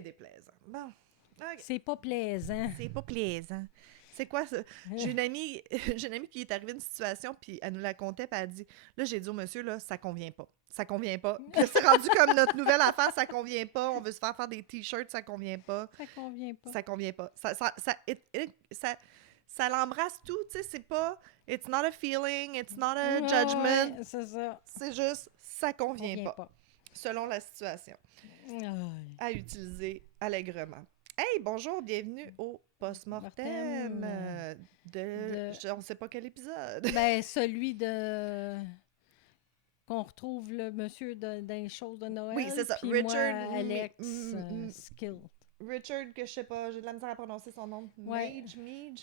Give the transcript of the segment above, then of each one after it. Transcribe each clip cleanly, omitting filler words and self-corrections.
C'est déplaisant. Bon. OK. C'est pas plaisant. C'est pas plaisant. C'est quoi ça? J'ai une amie qui est arrivée une situation, puis elle nous la contait, puis elle a dit, là, j'ai dit au monsieur, là, ça convient pas. Ça convient pas. Puis là, c'est rendu comme notre nouvelle affaire, ça convient pas. On veut se faire des t-shirts, ça convient pas. Ça convient pas. Ça convient pas. Ça l'embrasse tout, tu sais, c'est pas it's not a feeling, it's not a judgment. Ouais, c'est ça. C'est juste ça convient Convient pas. Selon la situation. Aïe. À utiliser allègrement. Hey, bonjour, bienvenue au post-mortem on ne sait pas quel épisode. Ben, celui de... qu'on retrouve le monsieur dans les choses de Noël. Oui, c'est ça. Puis Richard moi, Alex Skill. Richard, que je sais pas, j'ai de la misère à prononcer son nom. Ouais.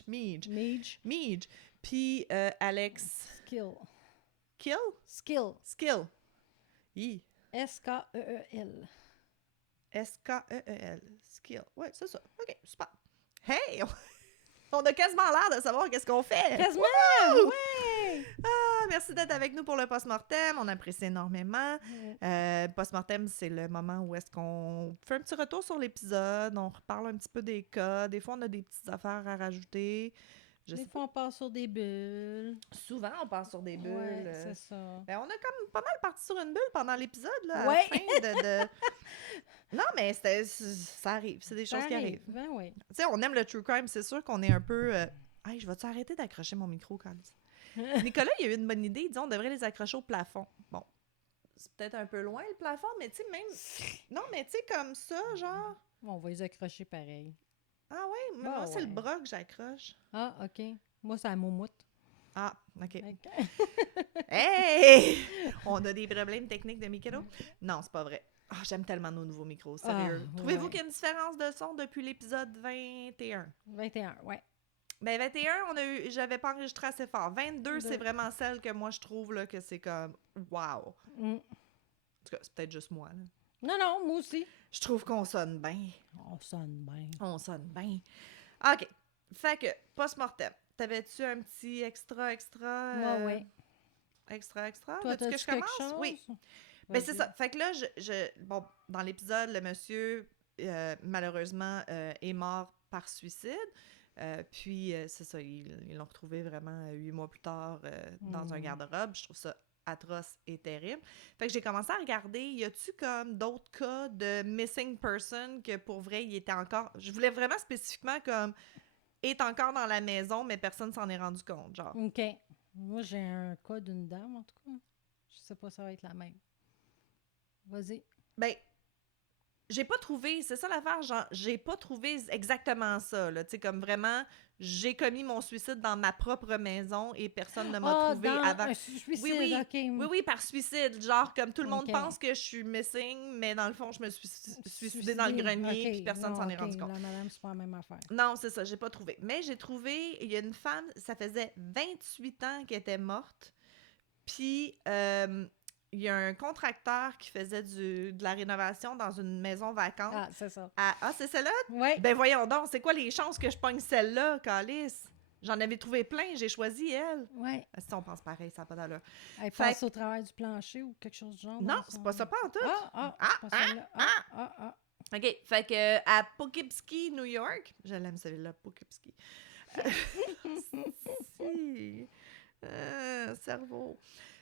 Meej. Puis Alex... Skill. Skill? I. S-K-E-E-L. S-K-E-E-L. Skill. Ouais, c'est ça. OK, super. Hey! On a quasiment l'air de savoir qu'est-ce qu'on fait. Quasiment! Wouhou! Ouais! Ah, merci d'être avec nous pour le post-mortem. On apprécie énormément. Post-mortem, c'est le moment où est-ce qu'on fait un petit retour sur l'épisode. On reparle un petit peu des cas. Des fois, on a des petites affaires à rajouter. Des fois, on passe sur des bulles. Souvent, on passe sur des bulles. Ouais, c'est ça. Ben, on a comme pas mal parti sur une bulle pendant l'épisode, là, à Ouais. la fin de... Non, mais ça arrive. C'est des choses qui arrivent. Ben oui. Tu sais, on aime le true crime. C'est sûr qu'on est un peu... Hey, je vais-tu arrêter d'accrocher mon micro, Carlis? Nicolas, il a eu une bonne idée. Il dit on devrait les accrocher au plafond. Bon, c'est peut-être un peu loin, le plafond, mais tu sais, même... Non, mais tu sais, comme ça, genre... On va les accrocher pareil. Ah ouais? Moi, c'est le bras que j'accroche. Ah, OK. Moi, c'est la moumoute. Ah, OK. Hey! On a des problèmes techniques de micro? Non, c'est pas vrai. Ah, j'aime tellement nos nouveaux micros, sérieux. Trouvez-vous qu'il y a une différence de son depuis l'épisode 21? 21, ouais. Ben 21, j'avais pas enregistré assez fort. 22, c'est vraiment celle que moi je trouve là, que c'est comme wow. En tout cas, c'est peut-être juste moi. Là. Non, moi aussi. Je trouve qu'on sonne bien. On sonne bien. OK. Fait que, post-mortem. T'avais-tu un petit extra? Ouais. Extra? Toi, Veux-tu que je quelque commence? chose? Oui. Ben c'est ça. Fait que là, bon, dans l'épisode, le monsieur, malheureusement, est mort par suicide. Puis, c'est ça, ils l'ont retrouvé vraiment 8 mois plus tard dans un garde-robe. Je trouve ça atroce et terrible. Fait que j'ai commencé à regarder, y a-tu comme d'autres cas de missing person que pour vrai, il était encore... Je voulais vraiment spécifiquement comme est encore dans la maison, mais personne s'en est rendu compte, genre. OK. Moi, j'ai un cas d'une dame, en tout cas. Je sais pas si ça va être la même. Vas-y. Ben, j'ai pas trouvé, c'est ça l'affaire, genre, j'ai pas trouvé exactement ça, là, tu sais, comme vraiment, j'ai commis mon suicide dans ma propre maison et personne ne m'a trouvé avant. Un suicide, oui, OK. Oui, par suicide, genre, comme tout le monde pense que je suis missing, mais dans le fond, je me suis suicidée dans le grenier, puis personne s'en est rendu compte. La madame, c'est pas la même affaire. Non, c'est ça, j'ai pas trouvé. Mais j'ai trouvé, il y a une femme, ça faisait 28 ans qu'elle était morte, puis... il y a un contracteur qui faisait de la rénovation dans une maison vacante. Ah, c'est ça. Ah, c'est celle-là? Oui. Ben voyons donc, c'est quoi les chances que je pogne celle-là, Calice? J'en avais trouvé plein, j'ai choisi elle. Oui. Si on pense pareil, ça n'a pas d'allure. Elle passe au travail du plancher ou quelque chose du genre? Non, c'est pas ça pas en tout. C'est pas celle-là. OK, fait que à Poughkeepsie, New York, je l'aime celle-là, Poughkeepsie. Cerveau.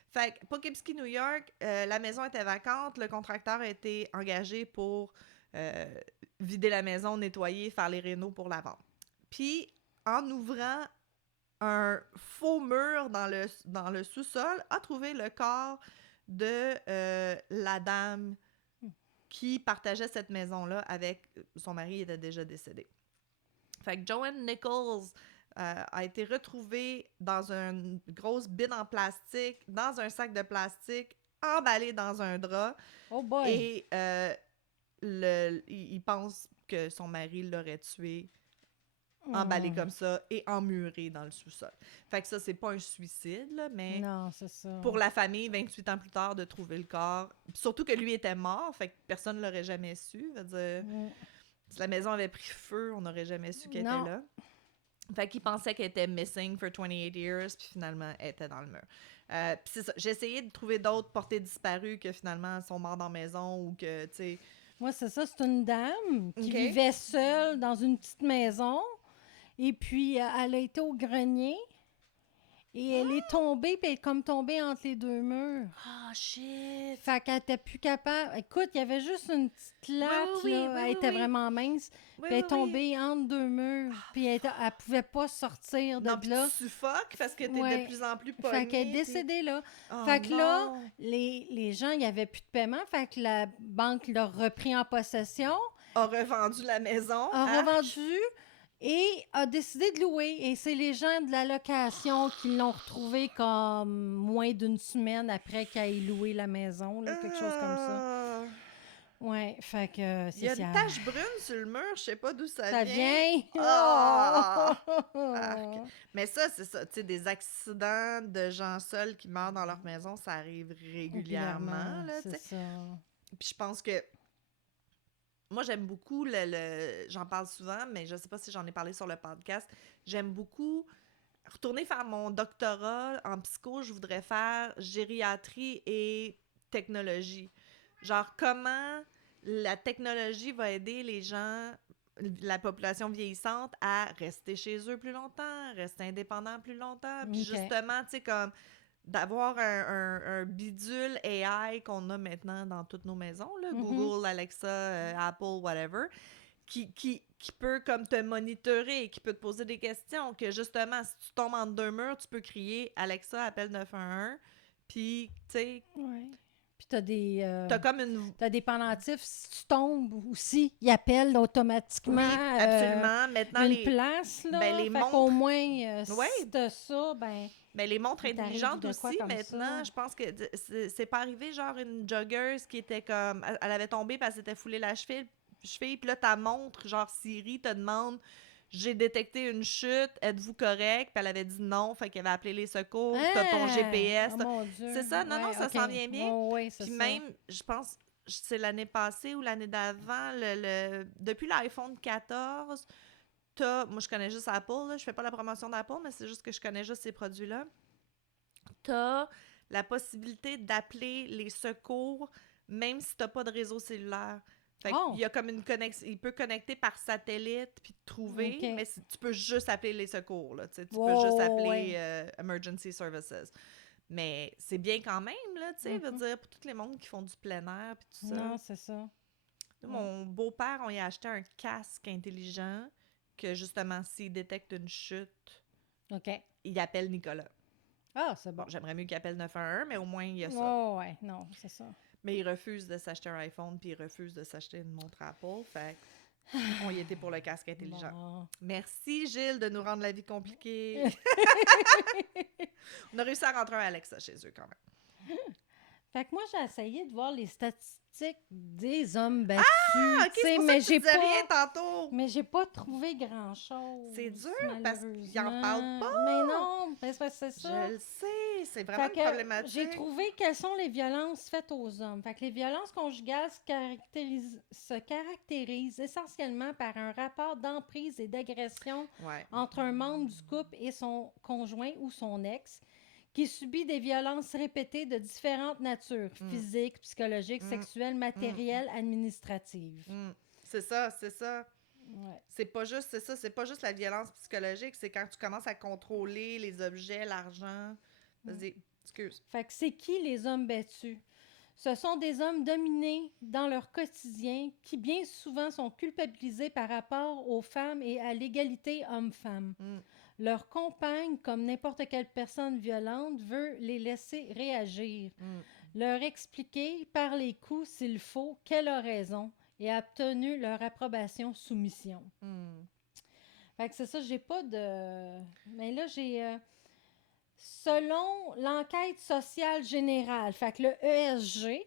Fait que Poughkeepsie, New York, la maison était vacante. Le contracteur a été engagé pour vider la maison, nettoyer, faire les rénaux pour la vendre. Puis, en ouvrant un faux mur dans le sous-sol, a trouvé le corps de la dame qui partageait cette maison-là avec son mari, il était déjà décédé. Fait que Joanne Nichols a été retrouvée dans une grosse bine en plastique, dans un sac de plastique, emballé dans un drap. Oh boy! Et il pense que son mari l'aurait tué, emballé comme ça et emmuré dans le sous-sol. Fait que ça, c'est pas un suicide, là, mais non, c'est ça. Pour la famille, 28 ans plus tard, de trouver le corps. Surtout que lui était mort, fait que personne ne l'aurait jamais su. Veut dire, si la maison avait pris feu, on n'aurait jamais su qu'elle était là. Fait qu'il pensait qu'elle était missing for 28 years, puis finalement, elle était dans le mur. Puis c'est ça. J'ai essayé de trouver d'autres portées disparues que finalement sont morts dans la maison ou que, tu sais, Moi, c'est ça. C'est une dame qui OK. vivait seule dans une petite maison. Et puis, elle a été au grenier. Et elle est tombée, puis elle est comme tombée entre les deux murs. Ah, shit! Fait qu'elle était plus capable. Écoute, il y avait juste une petite latte, oui, là. oui, Elle oui, était oui. vraiment mince. Oui, Puis elle est oui, oui. tombée entre deux murs. Puis elle pouvait pas sortir de Non, puis là. tu suffoques parce que t'es de Ouais. plus en plus Fait qu'elle est pognée. puis- décédée là. Oh Fait que là, non! les gens, il n'y avait plus de paiement. Fait que la banque l'a repris en possession, A revendu la maison. a Arc. revendu et a décidé de louer. Et c'est les gens de la location qui l'ont retrouvé comme moins d'une semaine après qu'elle ait loué la maison, là, quelque chose comme ça. Ah. Ouais, fait que Il y a c'est une ça. tache brune sur le mur, je sais pas d'où ça Ça vient. vient. Ah! Oh! Arc. Mais ça, c'est ça. Tu sais, des accidents de gens seuls qui meurent dans leur maison, ça arrive régulièrement. Là, tu c'est sais. ça. Puis je pense que moi, j'aime beaucoup j'en parle souvent, mais je sais pas si j'en ai parlé sur le podcast. J'aime beaucoup retourner faire mon doctorat en psycho. Je voudrais faire gériatrie et technologie. Genre, comment la technologie va aider les gens, la population vieillissante, à rester chez eux plus longtemps, rester indépendants plus longtemps. Puis Ok. justement, tu sais, comme d'avoir un bidule AI qu'on a maintenant dans toutes nos maisons, là, Mhm. Google, Alexa, Apple, whatever, qui peut comme te monitorer, qui peut te poser des questions, que justement, si tu tombes entre deux murs, tu peux crier « Alexa, appelle 911 », puis, tu sais, Ouais. Puis t'as comme une... t'as des pendentifs, si tu tombes aussi, ils appellent automatiquement Oui, absolument. Maintenant, une les... place, là. ben, les Fait montres- qu'au moins, Ouais. si t'as ça, ben... Mais les montres Il t'arrive intelligentes de quoi aussi, comme maintenant, ça? je pense que c'est pas arrivé, genre une joggeuse qui était comme... Elle avait tombé parce qu'elle s'était foulée la cheville, puis là, ta montre, genre Siri, te demande « J'ai détecté une chute, êtes-vous correct? » Puis elle avait dit non, fait qu'elle avait appelé les secours, t'as ton GPS. Oh mon Dieu! C'est ça, non, Ouais, ça ok. s'en vient bien. Oui, c'est Puis ça. même, je pense, c'est l'année passée ou l'année d'avant, depuis l'iPhone 14, moi je connais juste Apple, là, je fais pas la promotion d'Apple, mais c'est juste que je connais juste ces produits-là. T'as la possibilité d'appeler les secours même si t'as pas de réseau cellulaire. Fait qu'il y a comme une connexion, il peut connecter par satellite puis te trouver, Ok. mais tu peux juste appeler les secours, là, tu sais, tu peux Wow, juste appeler ouais. Emergency Services. Mais c'est bien quand même, là, tu sais, veut Mhm. dire, pour tous les mondes qui font du plein air puis tout ça. Non, c'est ça. Nous, mon beau-père, on y a acheté un casque intelligent que, justement, s'il détecte une chute, OK. il appelle Nicolas. Ah, c'est Bon, bon. j'aimerais mieux qu'il appelle 911, mais au moins, il y a ça. Oh, ouais, non, c'est ça. Mais il refuse de s'acheter un iPhone puis il refuse de s'acheter une montre Apple. Fait on y était pour le casque intelligent. Bon. Merci, Gilles, de nous rendre la vie compliquée. On a réussi à rentrer un Alexa chez eux, quand même. Fait que moi, j'ai essayé de voir les statistiques des hommes battus. Ah, OK, c'est pour ça mais que tu j'ai disais pas, rien tantôt. mais j'ai pas trouvé grand-chose. C'est dur, parce qu'ils en parlent pas. Mais non, mais c'est ça. Je le sais, c'est vraiment Fait une que problématique. j'ai trouvé quelles sont les violences faites aux hommes. Fait que les violences conjugales se caractérisent essentiellement par un rapport d'emprise et d'agression Ouais. entre un membre du couple et son conjoint ou son ex, qui subit des violences répétées de différentes natures, physiques, psychologiques, sexuelles, matérielles, administratives. C'est ça, c'est ça. Ouais. C'est pas juste la violence psychologique, c'est quand tu commences à contrôler les objets, l'argent. Vas-y, excuse. Fait que c'est qui les hommes battus? Ce sont des hommes dominés dans leur quotidien qui bien souvent sont culpabilisés par rapport aux femmes et à l'égalité homme-femme. Leur compagne, comme n'importe quelle personne violente, veut les laisser réagir, leur expliquer par les coups s'il faut qu'elle a raison et a obtenu leur approbation soumission. Fait que c'est ça, j'ai pas de... Mais là, j'ai... Selon l'enquête sociale générale, fait que le ESG,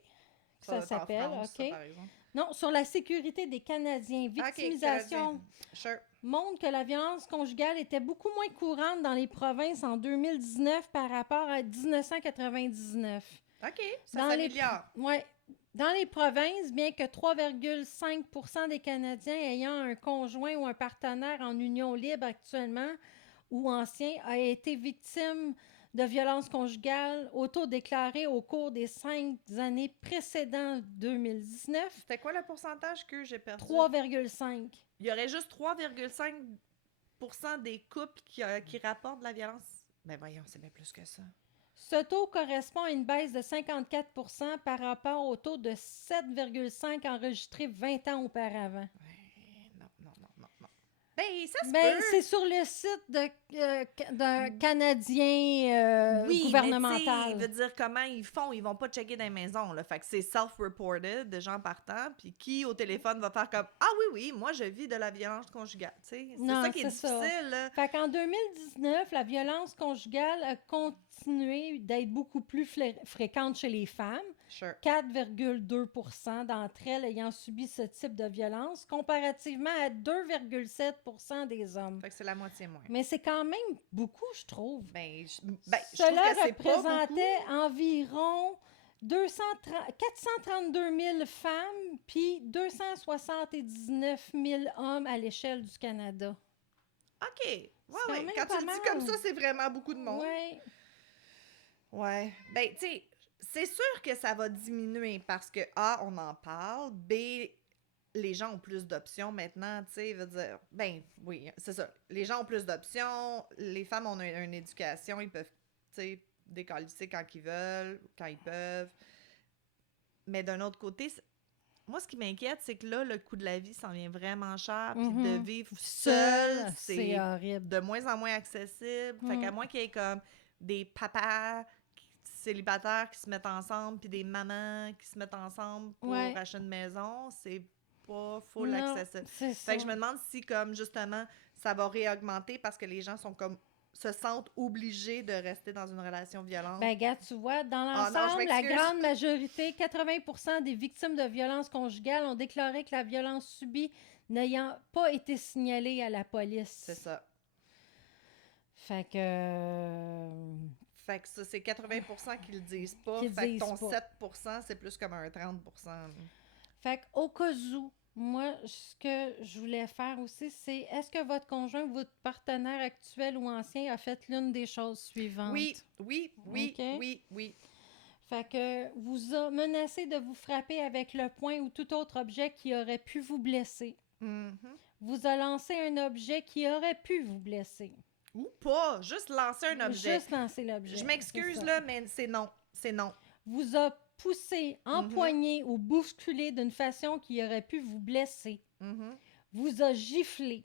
ça s'appelle, France, OK? ça, par exemple. Non, sur la sécurité des Canadiens, victimisation... OK, sure. montre que la violence conjugale était beaucoup moins courante dans les provinces en 2019 par rapport à 1999. OK, ça s'améliore. Ouais. Dans les provinces, bien que 3,5% des Canadiens ayant un conjoint ou un partenaire en union libre actuellement ou ancien a été victime de violences conjugales au taux déclaré au cours des 5 années précédant 2019, C'était quoi le pourcentage que j'ai perdu? 3,5. Il y aurait juste 3,5% des couples qui rapportent de la violence. Ben voyons, c'est bien plus que ça. Ce taux correspond à une baisse de 54 par rapport au taux de 7,5 enregistré 20 ans auparavant. Ouais, non, non, non, non, non. Ben, ça se Ben, peut. c'est sur le site d'un Canadien Oui, gouvernemental. mais tu sais, veut dire comment ils font, ils vont pas checker dans les maisons, là. Fait que c'est self-reported, de gens partant, puis qui au téléphone va faire comme « Ah oui, oui, moi je vis de la violence conjugale », tu sais. C'est Non, ça qui est c'est ça. difficile, là. Fait qu'en 2019, la violence conjugale a continué d'être beaucoup plus fréquente chez les femmes. Sure. 4,2 d'entre elles ayant subi ce type de violence, comparativement à 2,7 des hommes. Fait que c'est la moitié moins. Mais c'est quand même beaucoup, je trouve. Je trouve Cela que c'est pas beaucoup. représentait environ 432 000 femmes puis 279 000 hommes à l'échelle du Canada. OK. Ouais, quand ouais. même Quand pas tu le dis mal. comme ça, c'est vraiment beaucoup de monde. Ouais. Ouais. Ben, tu sais, c'est sûr que ça va diminuer parce que A, on en parle, B, les gens ont plus d'options maintenant, tu sais, veut dire, ben oui, c'est ça. Les gens ont plus d'options, les femmes ont une éducation, ils peuvent, tu sais, décalisser quand ils veulent, quand ils peuvent. Mais d'un autre côté, moi, ce qui m'inquiète, c'est que là, le coût de la vie s'en vient vraiment cher, puis de vivre seul, c'est horrible. de moins en moins accessible. Fait qu'à moins qu'il y ait comme des papas célibataires qui se mettent ensemble, puis des mamans qui se mettent ensemble pour acheter une maison, c'est pas full accessible. Fait que je me demande si, comme, justement, ça va réaugmenter parce que les gens sont comme se sentent obligés de rester dans une relation violente. Ben, regarde, tu vois, dans l'ensemble, la grande majorité, 80 des victimes de violences conjugales ont déclaré que la violence subie n'ayant pas été signalée à la police. C'est ça. Fait que... Fait que ça, c'est 80% qui le disent pas. Fait que ton 7%, c'est plus comme un 30%. Fait qu'au cas où, moi, ce que je voulais faire aussi, c'est est-ce que votre conjoint, votre partenaire actuel ou ancien a fait l'une des choses suivantes? Oui. Fait que vous a menacé de vous frapper avec le poing ou tout autre objet qui aurait pu vous blesser. Vous a lancé un objet qui aurait pu vous blesser. Ou pas, juste lancer un objet. Juste lancer l'objet. Je m'excuse là, mais c'est non. C'est non. Vous a poussé, empoigné ou bousculé d'une façon qui aurait pu vous blesser. Vous a giflé.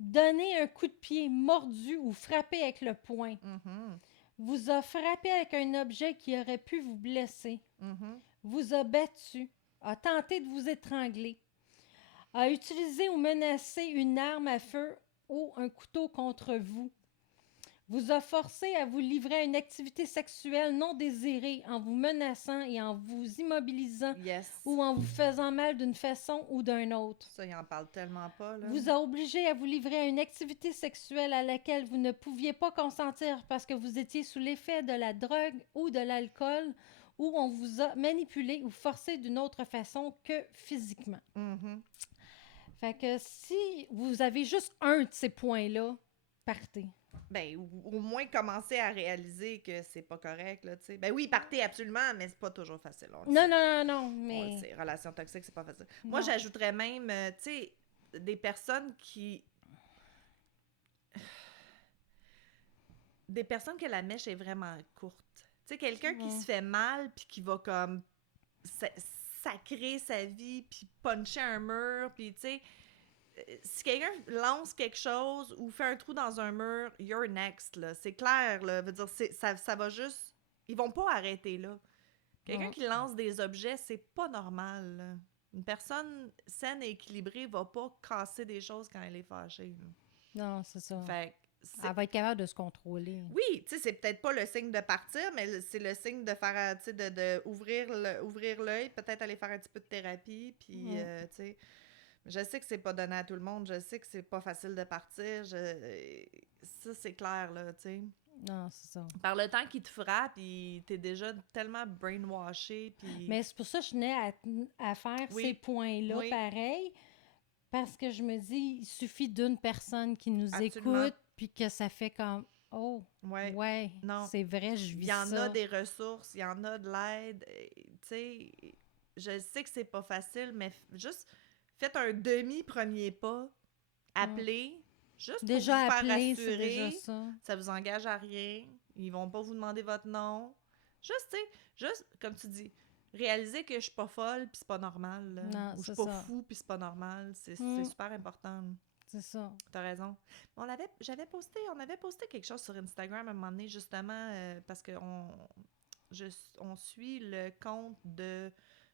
Donné un coup de pied, mordu ou frappé avec le poing. Vous a frappé avec un objet qui aurait pu vous blesser. Vous a battu. A tenté de vous étrangler. A utilisé ou menacé une arme à feu ou un couteau contre vous. Vous a forcé à vous livrer à une activité sexuelle non désirée en vous menaçant et en vous immobilisant ou en vous faisant mal d'une façon ou d'une autre. Ça, il en parle tellement pas, là. Vous a obligé à vous livrer à une activité sexuelle à laquelle vous ne pouviez pas consentir parce que vous étiez sous l'effet de la drogue ou de l'alcool ou on vous a manipulé ou forcé d'une autre façon que physiquement. Fait que si vous avez juste un de ces points-là, partez. Ben, au moins commencer à réaliser que c'est pas correct, là, tu sais. Ben oui, partez absolument, mais c'est pas toujours facile. Non, mais... Relations toxiques, c'est pas facile. Non. Moi, j'ajouterais même, tu sais, des personnes des personnes que la mèche est vraiment courte. Tu sais, quelqu'un qui se fait mal, puis qui va comme sacrer sa vie, puis puncher un mur, puis tu sais... Si quelqu'un lance quelque chose ou fait un trou dans un mur, you're next, là. C'est clair, là. Veut dire, ça va juste... Ils vont pas arrêter là. Quelqu'un qui lance des objets, c'est pas normal, là. Une personne saine et équilibrée va pas casser des choses quand elle est fâchée, là. Non, c'est ça. Fait elle va être capable de se contrôler. Oui, tu sais, c'est peut-être pas le signe de partir, mais c'est le signe de faire, tu sais, de ouvrir l'œil, peut-être aller faire un petit peu de thérapie, puis, tu sais... Je sais que c'est pas donné à tout le monde. Je sais que c'est pas facile de partir. Ça, c'est clair, là, tu sais. Non, c'est ça. Par le temps qu'il te frappe, t'es déjà tellement brainwashé. Puis... Mais c'est pour ça que je tenais à faire ces points-là pareil. Parce que je me dis, il suffit d'une personne qui nous écoute, puis que ça fait comme, Oh, Ouais. ouais, Non. c'est vrai, je Il vis y en ça. a des ressources, il y en a de l'aide. Tu sais, je sais que c'est pas facile, mais juste faites un demi-premier pas. Appelez, juste pour vous Déjà faire appelé, c'est déjà rassurer. ça. Ça vous engage à rien. Ils vont pas vous demander votre nom. Juste, tu sais, juste, comme tu dis, réaliser que je suis pas folle puis c'est pas normal. Là. Non, Ou je suis c'est pas ça. fou puis c'est pas normal. C'est Mm, super important. c'est ça. T'as raison. On avait posté quelque chose sur Instagram à un moment donné, justement, parce on suit le compte de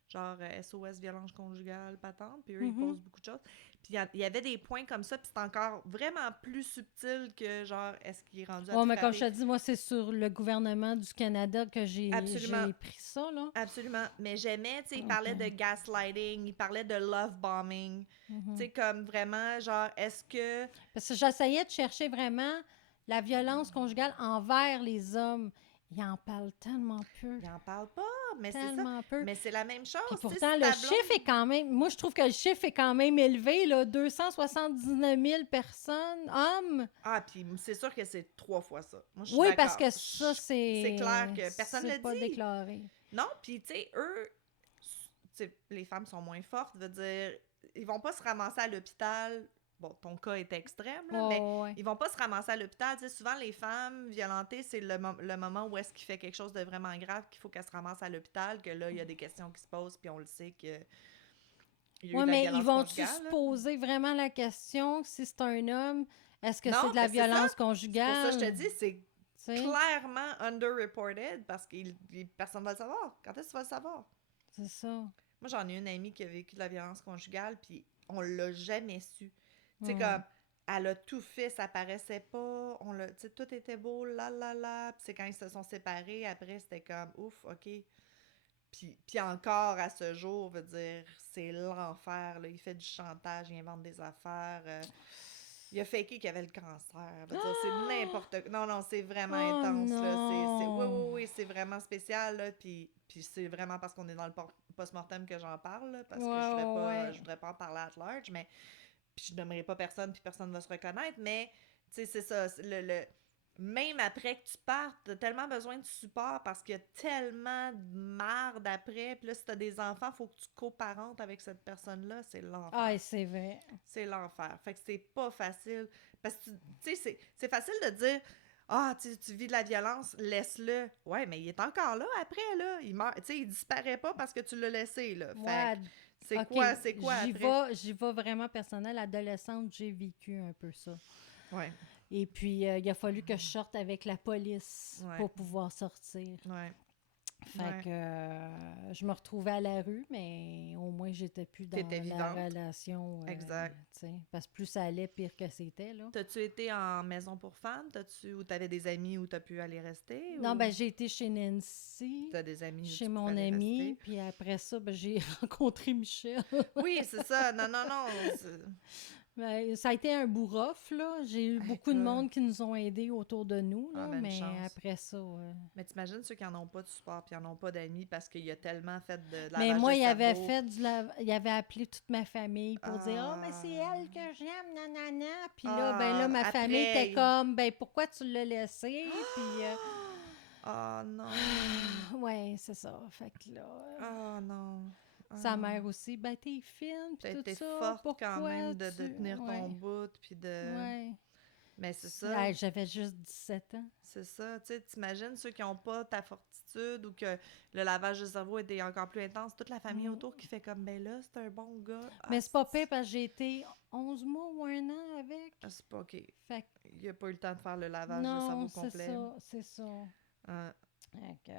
genre SOS violence conjugale patente, puis eux, ils Mhm. posent beaucoup de choses. Puis il y avait des points comme ça, puis c'est encore vraiment plus subtil que genre, est-ce qu'il est rendu à Ouais, te mais comme je te frapper? dis, moi, c'est sur le gouvernement du Canada que Absolument. j'ai pris ça, là. Absolument. Mais j'aimais, tu sais, il OK. parlait de gaslighting, il parlait de love bombing. Tu Mhm. sais, comme vraiment, genre, est-ce que Parce que j'essayais de chercher vraiment la violence conjugale envers les hommes. Ils en parlent tellement peu. il en parle pas? Mais c'est ça. Tellement peu. Mais c'est la même Puis chose, tu sais, pourtant, si le ta blonde... chiffre est quand même... Moi, je trouve que le chiffre est quand même élevé, là. 279 000 personnes, hommes. Ah, puis c'est sûr que c'est 3 fois ça. Moi, je suis Oui, parce d'accord. que ça, C'est clair que personne ne c'est le pas dit. déclaré. Non, puis tu sais, eux, tu sais, les femmes sont moins fortes, veut dire, ils vont pas se ramasser à l'hôpital. Bon, ton cas est extrême, là, mais Oh, ouais. ils vont pas se ramasser à l'hôpital. Tu sais, souvent, les femmes violentées, c'est le moment où est-ce qu'il fait quelque chose de vraiment grave qu'il faut qu'elles se ramassent à l'hôpital, que là, il y a des questions qui se posent, puis on le sait que il y a eu Oui, de la mais ils violence vont-tu conjugale. se Là. poser vraiment la question, si c'est un homme, est-ce que Non, c'est de la mais c'est ça. violence C'est pour ça conjugale? que je te dis, c'est Tu sais, clairement underreported parce que personne ne va le savoir. Quand est-ce que tu vas le savoir? c'est ça. Moi, j'en ai une amie qui a vécu de la violence conjugale, puis on l'a jamais su. Tu sais, Hmm. comme, elle a tout fait, ça paraissait pas, tu sais, tout était beau, là. Puis c'est quand ils se sont séparés, après, c'était comme, ouf, OK. Puis encore, à ce jour, veut dire, c'est l'enfer, là. Il fait du chantage, il invente des affaires. Il a faké qu'il avait le cancer. Veut dire, c'est n'importe quoi. Non, c'est vraiment Oh intense, là. non! Oui, c'est vraiment spécial, là. Puis c'est vraiment parce qu'on est dans le post-mortem que j'en parle, là, parce que Ouais. je voudrais pas en parler à large, mais puis je nommerai pas personne, puis personne va se reconnaître, mais, tu sais, c'est ça. Même après que tu partes, t'as tellement besoin de support parce qu'il y a tellement de marde après. Puis là, si t'as des enfants, faut que tu coparentes avec cette personne-là. C'est l'enfer. Ah, c'est vrai. C'est l'enfer. Fait que c'est pas facile. Parce que, tu sais, c'est facile de dire ah, tu vis de la violence, laisse-le. Ouais, mais il est encore là après, là. Il meurt. Tu sais, il disparaît pas parce que tu l'as laissé, là. Fait Ouais, que c'est OK, quoi après? j'y vais vraiment personnel. Adolescente, j'ai vécu un peu ça. Ouais, Et puis, il a fallu que je sorte avec la police ouais, pour pouvoir sortir. ouais. Fait Ouais. que je me retrouvais à la rue, mais au moins, j'étais plus dans T'étais la vivante. relation. Exact. Tu sais, parce que plus ça allait, pire que c'était, là. T'as-tu été en maison pour femmes? Ou t'avais des amis où t'as pu aller rester? Non, Ou ben j'ai été chez Nancy, t'as des amis où chez tu pouvais mon aller ami, rester? puis après ça, ben, j'ai rencontré Michel. Oui, c'est ça. Non. Ben, ça a été un bourrof, là. J'ai eu beaucoup de Écoute, monde qui nous ont aidés autour de nous, ah là, ben une mais chance. après ça... Mais t'imagines ceux qui en ont pas de support puis en ont pas d'amis parce qu'il y a tellement fait de Mais lavage moi, de il avait cerveau. fait il avait appelé toute ma famille pour dire « Oh, mais c'est Ah, elle que j'aime, nanana! » Puis là, ah, ma famille était après. comme « Ben, pourquoi tu l'as laissé? » Puis... Ah non. ouais, c'est ça. Fait que là... Ah non. sa Ah. mère aussi, ben t'es fine, puis T'as tout été ça, forte quand pourquoi même de tu... tenir ton Ouais, bout puis de. ouais. Mais c'est ça. Hey, j'avais juste 17 ans. C'est ça, tu sais, t'imagines ceux qui n'ont pas ta fortitude ou que le lavage de cerveau était encore plus intense, toute la famille Mm. autour qui fait comme, ben là, c'est un bon gars. Ah, Mais c'est pas pire parce que j'ai été 11 mois ou un an avec. c'est pas OK. Fait que Il a pas eu le temps de faire le lavage de non, cerveau c'est complet. ça, c'est ça. Ah. Fait que...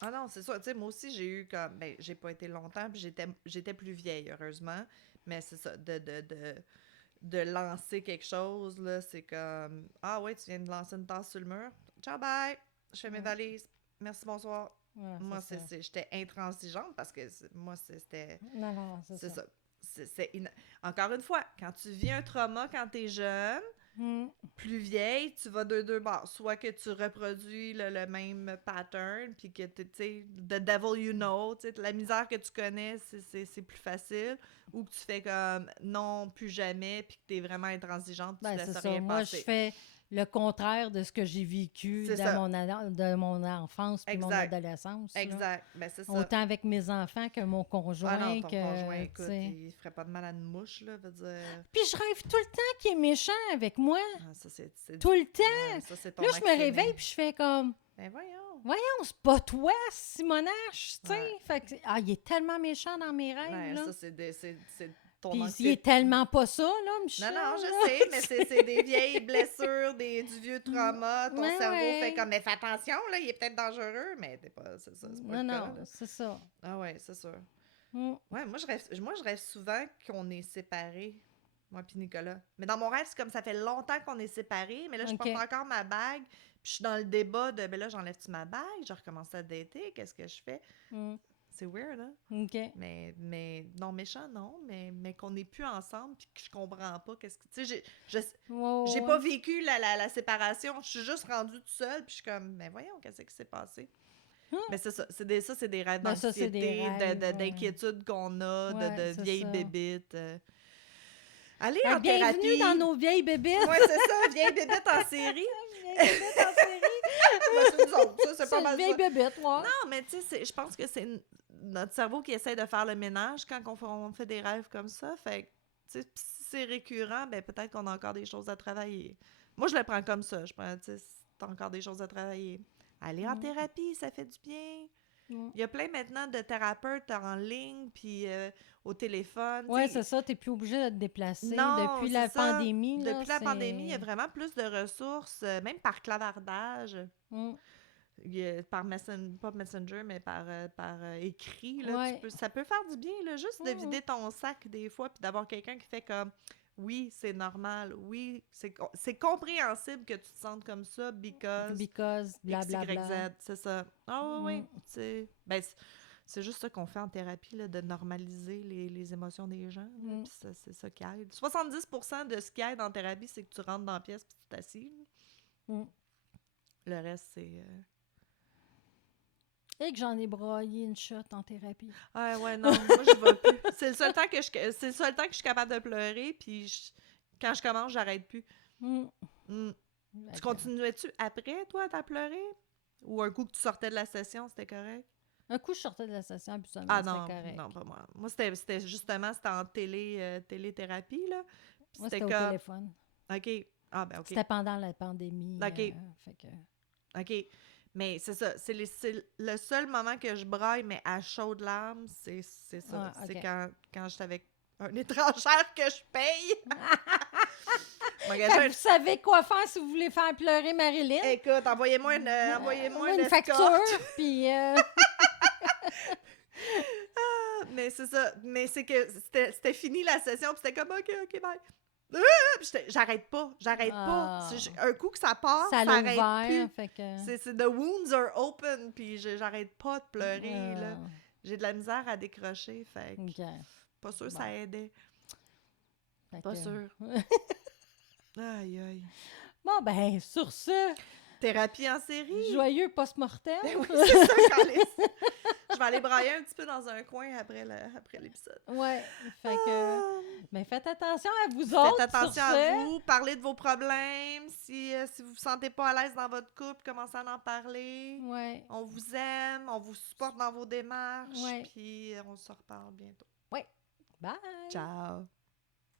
Ah non, c'est ça. Tu sais, moi aussi, j'ai eu comme. Ben, j'ai pas été longtemps, puis j'étais plus vieille, heureusement. Mais c'est ça, de lancer quelque chose, là, c'est comme. Ah ouais, tu viens de lancer une tasse sur le mur. Ciao, bye! Je fais mes valises. Merci, bonsoir. Ouais, Moi, c'est ça. j'étais intransigeante parce que moi, c'était. Non, c'est C'est ça. ça. Encore une fois, quand tu vis un trauma quand t'es jeune, Mm. plus vieille, tu vas de deux bords. Soit que tu reproduis le même pattern, puis que tu sais, the devil you know, tu sais, la misère que tu connais, c'est plus facile, ou que tu fais comme non, plus jamais, puis que t'es vraiment intransigeante, puis Ben, tu c'est laisses ça. rien Moi, je passer. fais le contraire de ce que j'ai vécu C'est de ça. de mon enfance puis mon Exact. adolescence. Là. Exact. Ben, c'est ça. Autant avec mes enfants que mon conjoint. Ah non, ton que, conjoint, tu écoute, sais. il ferait pas de mal à une mouche, là, veut dire... Puis je rêve tout le temps qu'il est méchant avec moi. Ah, ça, c'est... Tout le temps. Ouais, ça, c'est ton Là, je me axiomé. réveille puis je fais comme... Ben voyons. Non, c'est pas toi, Simonache, tu sais. Ouais. Fait que, il est tellement méchant dans mes rêves, Ben, là. ça, c'est ton Puis il anxiété. est tellement pas ça, là, Michel. Non, non, je là. sais, mais c'est des vieilles blessures, du vieux traumas. Ton Ouais, cerveau ouais. fait comme, mais fais attention, là, il est peut-être dangereux, mais c'est pas Non, le non, cas, là. c'est ça. Ah ouais, c'est sûr. Mm. Ouais, moi, je rêve souvent qu'on est séparés, moi puis Nicolas. Mais dans mon rêve, c'est comme ça fait longtemps qu'on est séparés, mais là, je Ok. porte encore ma bague, puis je suis dans le débat de, ben là, j'enlève-tu ma bague, je recommence à dater, qu'est-ce que je fais? Mm. C'est weird, hein? OK. Mais non, méchant, non, mais qu'on n'est plus ensemble, puis que je comprends pas qu'est-ce que... Tu sais, Ouais, j'ai ouais. pas vécu la séparation, je suis juste rendue toute seule, puis je suis comme, ben voyons, qu'est-ce qui s'est passé? Hum. Mais c'est ça, c'est des rêves Ben, ça, c'est des d'anxiété, rêves, ouais. d'inquiétude qu'on a, Ouais, de c'est vieilles ça. bébites. Allez Fait en que bienvenue thérapie! dans nos vieilles bébites. Ouais, c'est ça, vieilles bébites en série. Vieilles bébites en série. Ben, c'est nous autres, ça, c'est C'est pas une mal vieille ça. bébite, ouais. Non, mais tu sais, je pense que c'est notre cerveau qui essaie de faire le ménage quand on fait des rêves comme ça. Fait que, tu sais, pis si c'est récurrent, ben peut-être qu'on a encore des choses à travailler. Moi, je le prends comme ça. Je prends, tu sais, t'as encore des choses à travailler. Aller en Mm. thérapie, ça fait du bien. Mm. Il y a plein maintenant de thérapeutes en ligne, puis au téléphone. Ouais, tu sais. c'est ça, t'es plus obligé de te déplacer. Non, Depuis c'est la ça. pandémie, là, Depuis la c'est- pandémie, il y a vraiment plus de ressources, même par clavardage. Mm. Par pas Messenger, mais par écrit, là, Ouais. ça peut faire du bien, là, juste de Mhm. vider ton sac des fois, puis d'avoir quelqu'un qui fait comme, oui, c'est normal, oui, c'est compréhensible que tu te sentes comme ça, because Because, X, Y, blablabla. Z, c'est ça. Ah oui, Mhm. oui, c'est juste ça qu'on fait en thérapie, là, de normaliser les émotions des gens, là, Mm. puis c'est ça qui aide. 70% de ce qui aide en thérapie, c'est que tu rentres dans la pièce puis tu t'assis. Mm. Le reste, c'est... Et que j'en ai broyé une shot en thérapie. Ah ouais, non, moi je vais plus. C'est le seul temps que je suis capable de pleurer, puis quand je commence, j'arrête plus. Mm. Mm. Fait Tu que- continuais-tu après, toi, à pleurer? Ou un coup que tu sortais de la session, c'était correct? Un coup, je sortais de la session, habituellement, Ah c'était non, correct. non, pas moi. Moi, c'était justement, c'était en téléthérapie, là. Puis Moi, c'était c'était au comme... téléphone. OK. Ah ben OK. C'était pendant la pandémie. OK. Fait que... OK. Mais c'est ça, c'est le seul moment que je braille, mais à chaudes larmes, c'est ça. Ah, C'est OK. quand je suis avec un étrangère que je paye. Fait que vous savez quoi faire si vous voulez faire pleurer Marilyn. Écoute, envoyez-moi une Une escorte. facture, puis... Mais c'est ça. Mais c'est que c'était fini la session, puis c'était comme OK, bye. Puis j'arrête pas. Ah. Un coup que ça part, ça ça l'a arrête ouvert, plus. fait que... C'est the wounds are open, puis j'arrête pas de pleurer, là. Ah, J'ai de la misère à décrocher, fait que OK. pas sûr que Bon. ça aidait. Fait Pas que- sûr. Aïe, aïe. Bon, ben, sur ce, Thérapie en série. joyeux post-mortem. Ben oui, c'est ça, Calice. Je vais aller brailler un petit peu dans un coin après l'épisode. Ouais, fait que... Ah. Mais faites attention à vous autres. Faites attention sur ce. à vous, parlez de vos problèmes. Si vous vous sentez pas à l'aise dans votre couple, commencez à en parler. Ouais, On vous aime, on vous supporte dans vos démarches. Ouais. Puis on se reparle bientôt. bye. Ciao.